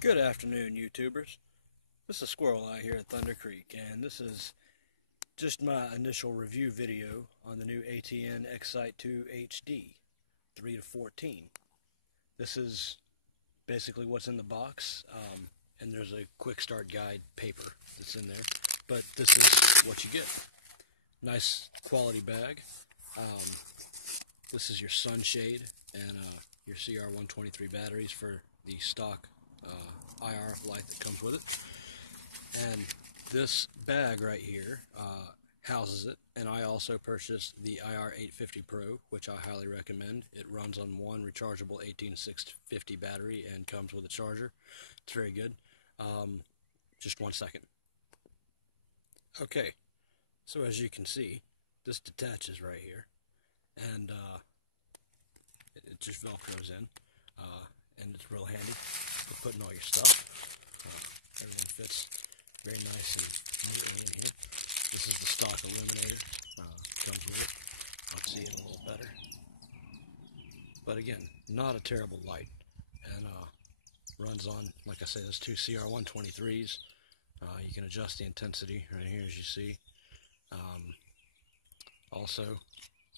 Good afternoon, YouTubers. This is Squirrel Eye here at Thunder Creek, and this is just my initial review video on the new ATN Excite 2 HD 3 to 14. This is basically what's in the box, and there's a quick start guide paper that's in there, but this is what you get. Nice quality bag. This is your sunshade and your CR123 batteries for the stock IR light that comes with it, and this bag right here houses it. And I also purchased the IR850 Pro, which I highly recommend. It runs on one rechargeable 18650 battery and comes with a charger. It's very good. Just 1 second. Okay, so as you can see, this detaches right here, and it just velcros in, and it's real handy for putting all your stuff. Everything fits very nice and neatly in here. This is the stock illuminator. Comes with it. Let's see it a little better. But again, not a terrible light, and runs on, like I say, there's two CR123s. You can adjust the intensity right here, as you see. Also,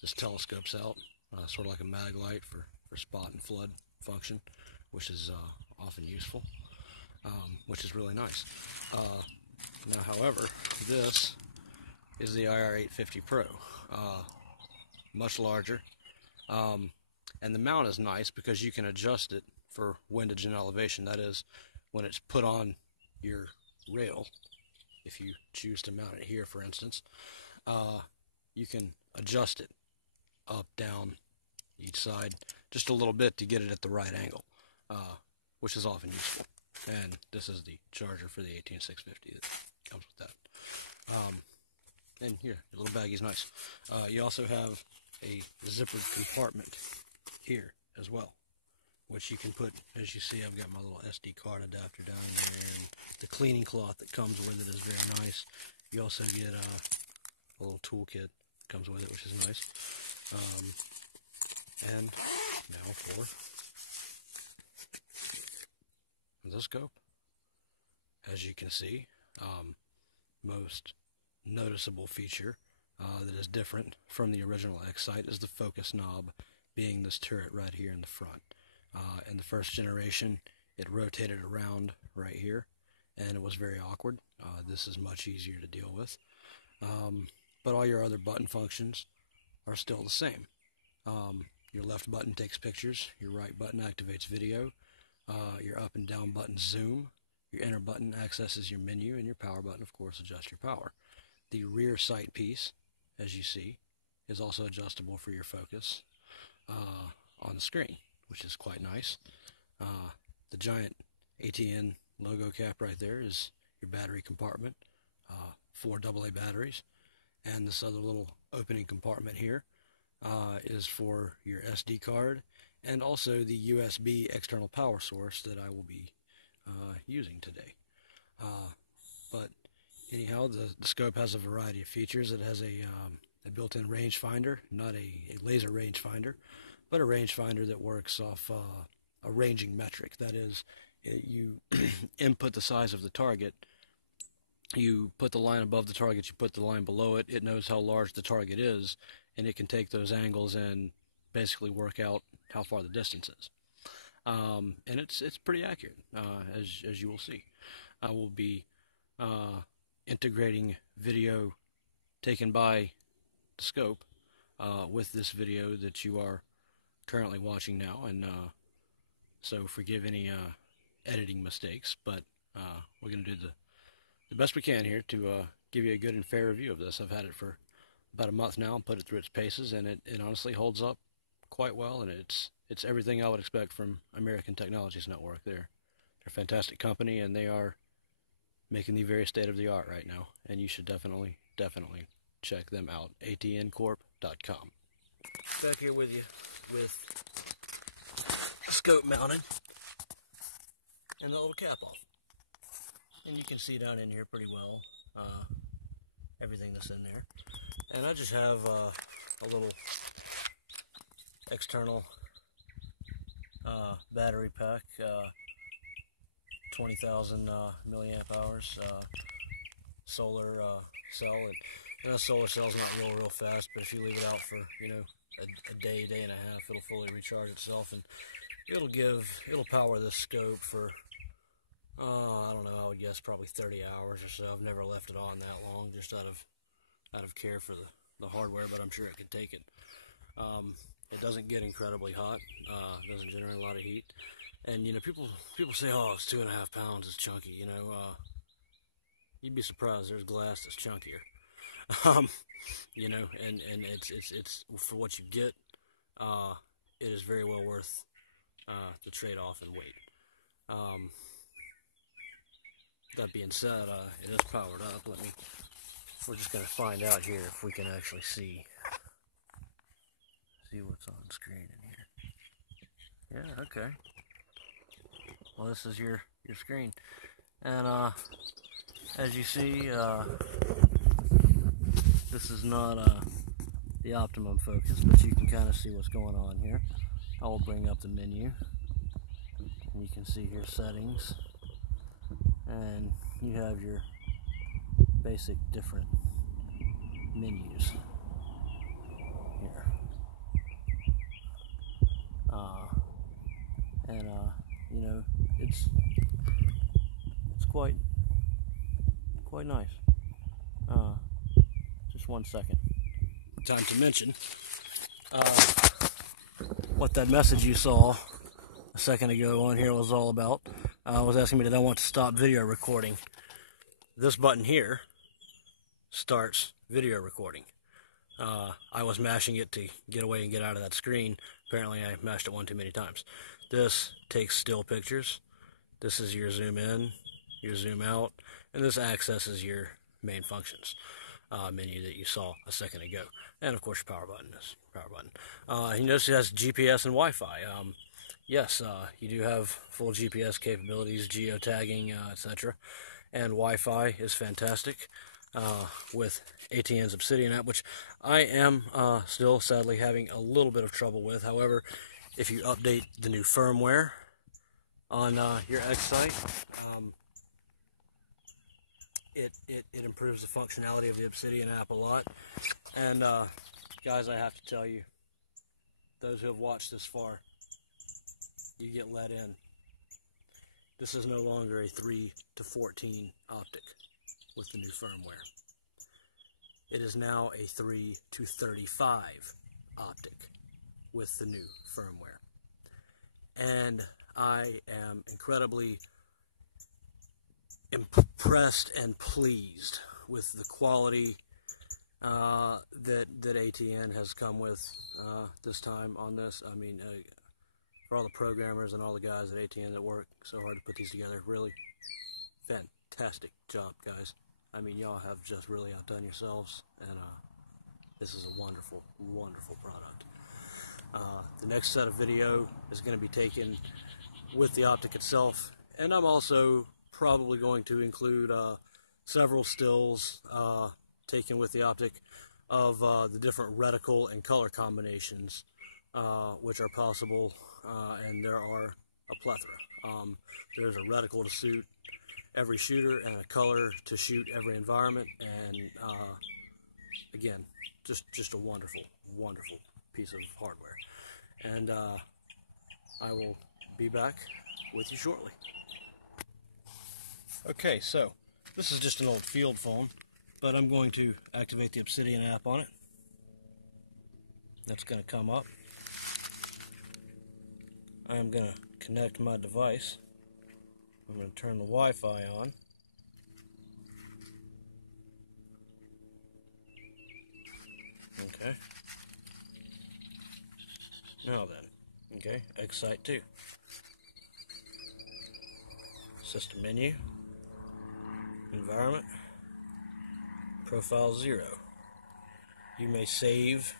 this telescopes out, sort of like a mag light for spot and flood function, which is often useful, which is really nice. Now, however, this is the IR850 Pro, much larger, and the mount is nice because you can adjust it for windage and elevation. That is, when it's put on your rail, if you choose to mount it here, for instance, you can adjust it up, down, each side, just a little bit to get it at the right angle, which is often useful. And this is the charger for the 18650 that comes with that. And here, your little baggie's nice. You also have a zippered compartment here as well, which you can put, as you see, I've got my little SD card adapter down there, and the cleaning cloth that comes with it is very nice. You also get a little toolkit that comes with it, which is nice. And now for the scope. As you can see, most noticeable feature that is different from the original Excite is the focus knob being this turret right here in the front. In the first generation, it rotated around right here, and it was very awkward. This is much easier to deal with. But all your other button functions are still the same. Your left button takes pictures, your right button activates video, your up and down button zoom, your enter button accesses your menu, and your power button, of course, adjusts your power. The rear sight piece, as you see, is also adjustable for your focus on the screen, which is quite nice. The giant ATN logo cap right there is your battery compartment, 4 AA batteries, and this other little opening compartment here is for your SD card, and also the USB external power source that I will be using today. But anyhow, the scope has a variety of features. It has a built-in rangefinder, not a laser rangefinder, but a rangefinder that works off a ranging metric. That is, you input the size of the target, you put the line above the target, you put the line below it, it knows how large the target is, and it can take those angles and basically work out how far the distance is. And it's pretty accurate, as you will see. I will be integrating video taken by the scope with this video that you are currently watching now, and so forgive any editing mistakes, but we're going to do the best we can here to give you a good and fair review of this. I've had it for about a month now and put it through its paces, and it honestly holds up quite well, and it's everything I would expect from American Technologies Network. They're a fantastic company, and they are making the very state of the art right now, and you should definitely check them out. atncorp.com. Back here with you with the scope mounted and the little cap off, and you can see down in here pretty well everything that's in there. And I just have a little external battery pack 20,000 milliamp hours solar cell. And a solar cell's not real fast, but if you leave it out for, you know, a day and a half, it'll fully recharge itself, and it'll power this scope for I don't know, I would guess probably 30 hours or so. I've never left it on that long, just out of care for the hardware, but I'm sure it could take it. It doesn't get incredibly hot, doesn't generate a lot of heat, and you know, people say, oh, it's 2.5 pounds, it's chunky. You know, you'd be surprised. There's glass that's chunkier. You know, and it's for what you get. It is very well worth the trade-off in weight. That being said, it is powered up. We're just gonna find out here if we can actually see what's on screen in here. Yeah, okay. Well, this is your screen, and as you see, this is not the optimum focus, but you can kind of see what's going on here. I will bring up the menu, and you can see here settings, and you have your basic different menus here. And you know, it's quite nice. Just 1 second. Time to mention what that message you saw a second ago on here was all about. Was asking me, did I want to stop video recording? This button here starts video recording. I was mashing it to get away and get out of that screen. Apparently I mashed it one too many times. This takes still pictures. This is your zoom in, your zoom out, and this accesses your main functions menu that you saw a second ago. And of course your power button is power button. You notice it has GPS and Wi-Fi. Yes, you do have full GPS capabilities, geotagging, etc. And Wi-Fi is fantastic with ATN's Obsidian app, which I am still sadly having a little bit of trouble with. However, if you update the new firmware on your X-Site, it improves the functionality of the Obsidian app a lot. And guys, I have to tell you, those who have watched this far, you get let in. This is no longer a 3 to 14 optic with the new firmware. It is now a 3 to 35 optic with the new firmware. And I am incredibly impressed and pleased with the quality that ATN has come with this time on this. I mean, for all the programmers and all the guys at ATN that work so hard to put these together, really fantastic job, guys. I mean, y'all have just really outdone yourselves, and this is a wonderful, wonderful product. The next set of video is going to be taken with the optic itself, and I'm also probably going to include several stills taken with the optic of the different reticle and color combinations which are possible, and there are a plethora. There's a reticle to suit every shooter and a color to shoot every environment, and again, just a wonderful, wonderful piece of hardware. And I will be back with you shortly. Okay, so this is just an old field phone, but I'm going to activate the Obsidian app on it. That's going to come up. I'm going to connect my device. I'm going to turn the Wi-Fi on. Okay. Now then, okay, X-Site 2. System menu, environment, profile 0. You may save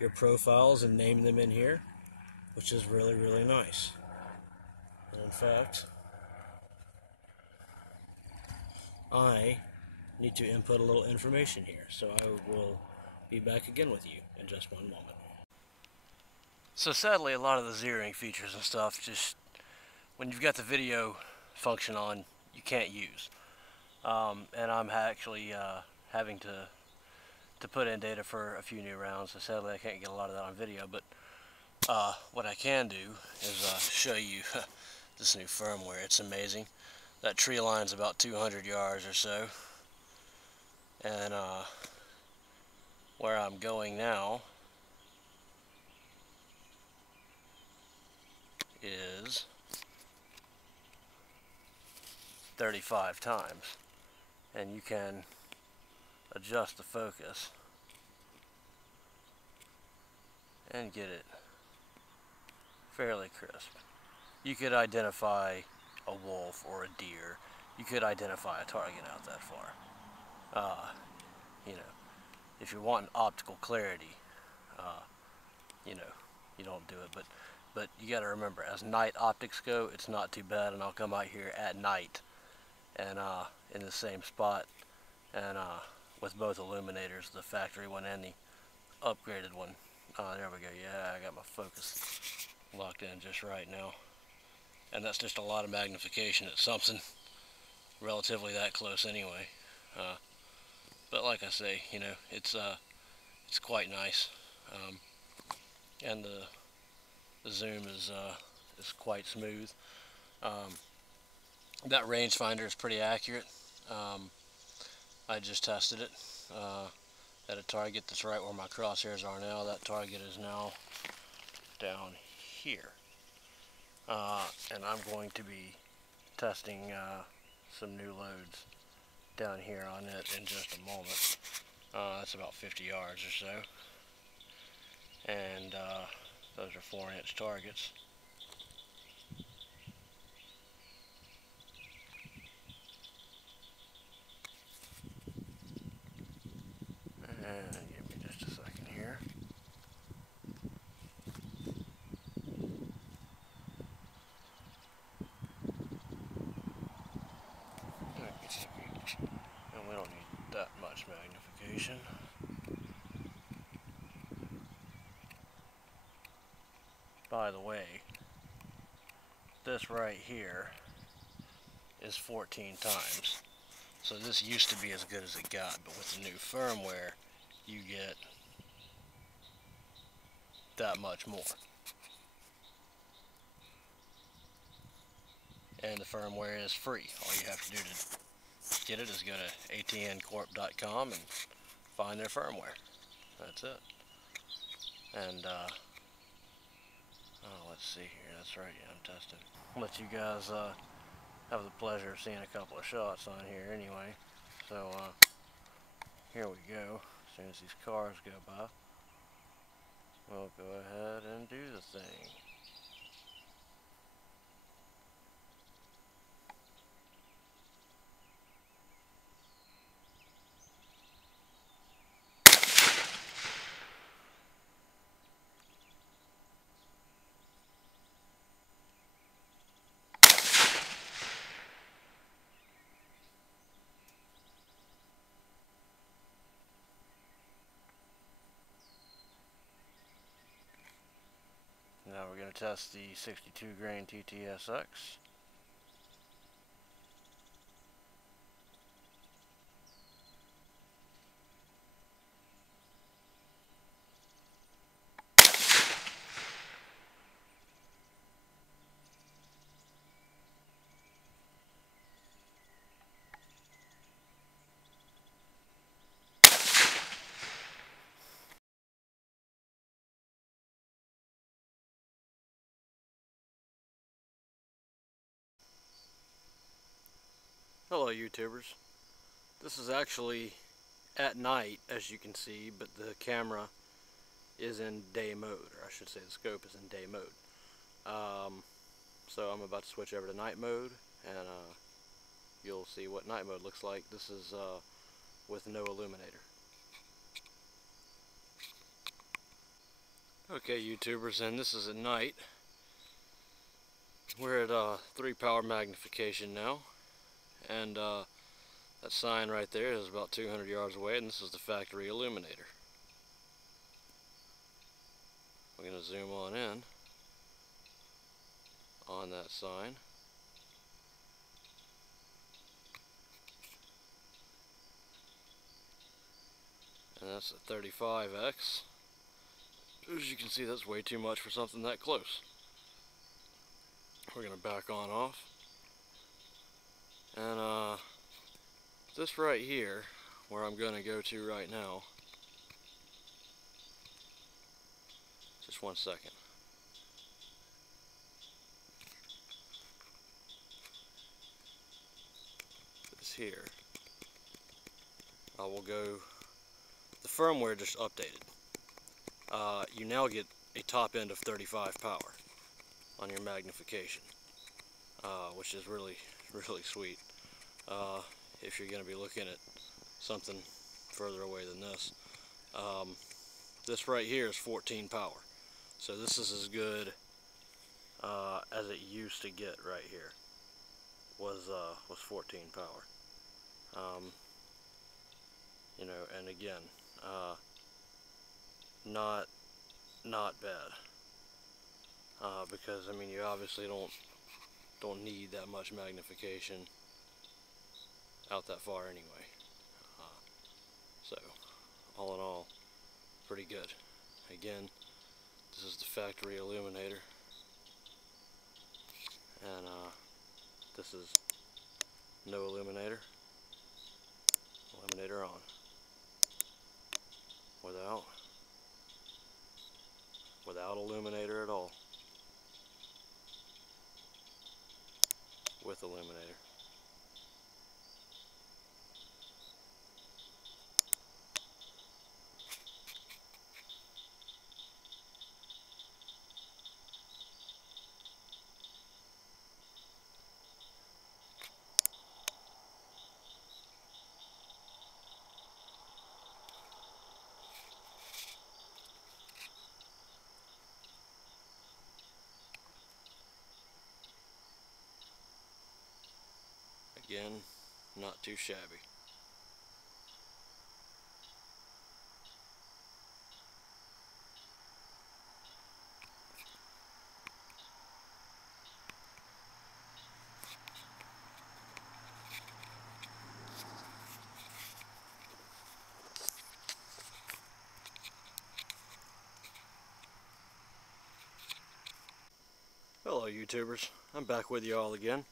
your profiles and name them in here, which is really, really nice. And in fact, I need to input a little information here, so I will be back again with you in just one moment. So sadly, a lot of the zeroing features and stuff, just when you've got the video function on you can't use. And I'm actually having to put in data for a few new rounds, so sadly I can't get a lot of that on video, but what I can do is show you this new firmware. It's amazing. That tree line's about 200 yards or so, and where I'm going now is 35 times, and you can adjust the focus and get it fairly crisp. You could identify a wolf or a deer. You could identify a target out that far. You know, if you're wanting optical clarity, you know, you don't do it. But you got to remember, as night optics go, it's not too bad. And I'll come out here at night and in the same spot, and with both illuminators, the factory one and the upgraded one. There we go. Yeah, I got my focus locked in just right now. And that's just a lot of magnification. It's something relatively that close anyway. But like I say, you know, it's quite nice. And the zoom is quite smooth. That rangefinder is pretty accurate. I just tested it at a target that's right where my crosshairs are now. That target is now down here. And I'm going to be testing some new loads down here on it in just a moment. That's about 50 yards or so. And those are 4-inch targets. And give me just a second here. And we don't need that much magnification. By the way, this right here is 14 times. So this used to be as good as it got, but with the new firmware, you get that much more. And the firmware is free. All you have to do to get it is go to atncorp.com and find their firmware. That's it. And oh, let's see here. That's right. Yeah, I'm testing. I'll let you guys have the pleasure of seeing a couple of shots on here anyway. So here we go. As soon as these cars go by, we'll go ahead and do the thing. Now we're going to test the 62 grain TTSX. Hello YouTubers. This is actually at night, as you can see, but the camera is in day mode, or I should say the scope is in day mode. So I'm about to switch over to night mode, and you'll see what night mode looks like. This is with no illuminator. Okay YouTubers, and this is at night. We're at 3 power magnification now. And that sign right there is about 200 yards away, and this is the factory illuminator. I'm going to zoom on in on that sign. that's a 35x. As you can see, that's way too much for something that close. We're going to back on off. And this right here, where I'm going to go to right now, just 1 second. This here, I will go, the firmware just updated. You now get a top end of 35 power on your magnification, which is really sweet. If you're going to be looking at something further away than this. This right here is 14 power. So this is as good as it used to get right here. Was 14 power. You know, and again, not bad. Because I mean, you obviously don't need that much magnification out that far anyway. So all in all, pretty good. Again, this is the factory illuminator, and this is no illuminator. Illuminator on. Without illuminator at all. With illuminator. Again, not too shabby. Hello YouTubers, I'm back with you all again.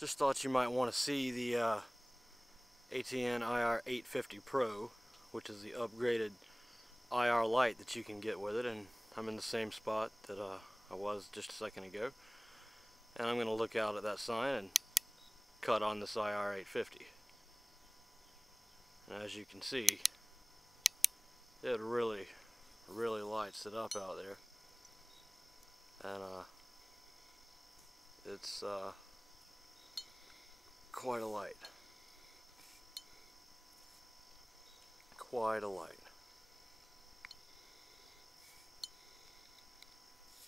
Just thought you might want to see the ATN IR 850 Pro, which is the upgraded IR light that you can get with it, and I'm in the same spot that I was just a second ago. And I'm going to look out at that sign and cut on this IR 850. And as you can see, it really lights it up out there. And it's quite a light. Quite a light.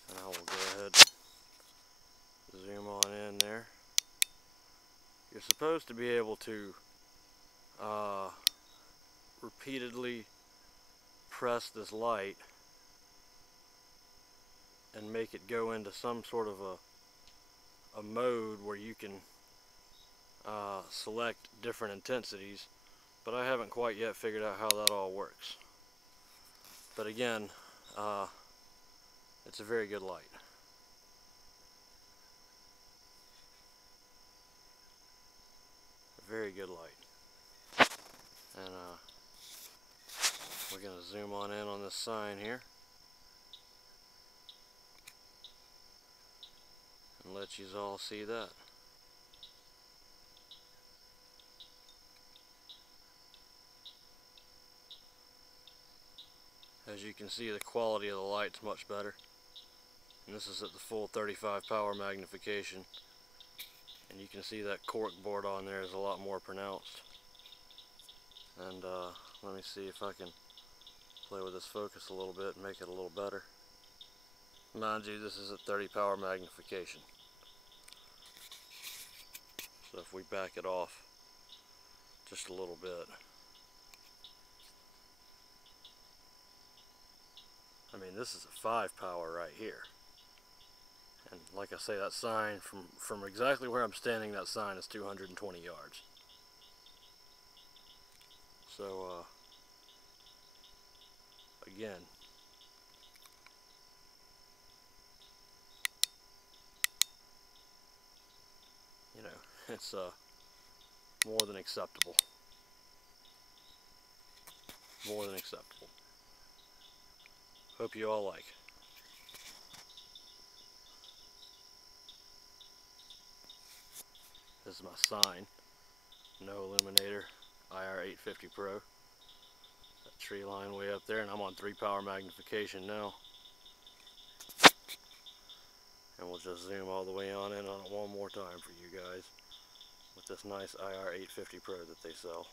And I will go ahead and zoom on in there. You're supposed to be able to repeatedly press this light and make it go into some sort of a mode where you can select different intensities, but I haven't quite yet figured out how that all works. But again, it's a very good light. A very good light. And we're going to zoom on in on this sign here and let you all see that. As you can see, the quality of the light's much better. And this is at the full 35 power magnification. And you can see that cork board on there is a lot more pronounced. And let me see if I can play with this focus a little bit and make it a little better. Mind you, this is at 30 power magnification. So if we back it off just a little bit, I mean, this is a 5 power right here. And like I say, that sign, from exactly where I'm standing, that sign is 220 yards. So, again. You know, it's more than acceptable. More than acceptable. Hope you all like. This is my sign. No illuminator, IR 850 Pro. That tree line way up there, and I'm on 3-power magnification now. And we'll just zoom all the way on in on it one more time for you guys with this nice IR 850 Pro that they sell.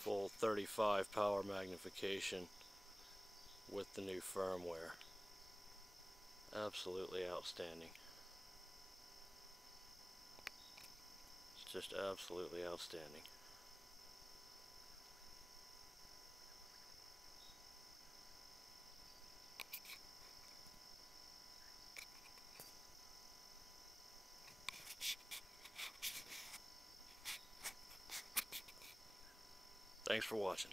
Full 35 power magnification with the new firmware. Absolutely outstanding. It's just absolutely outstanding. Thanks for watching.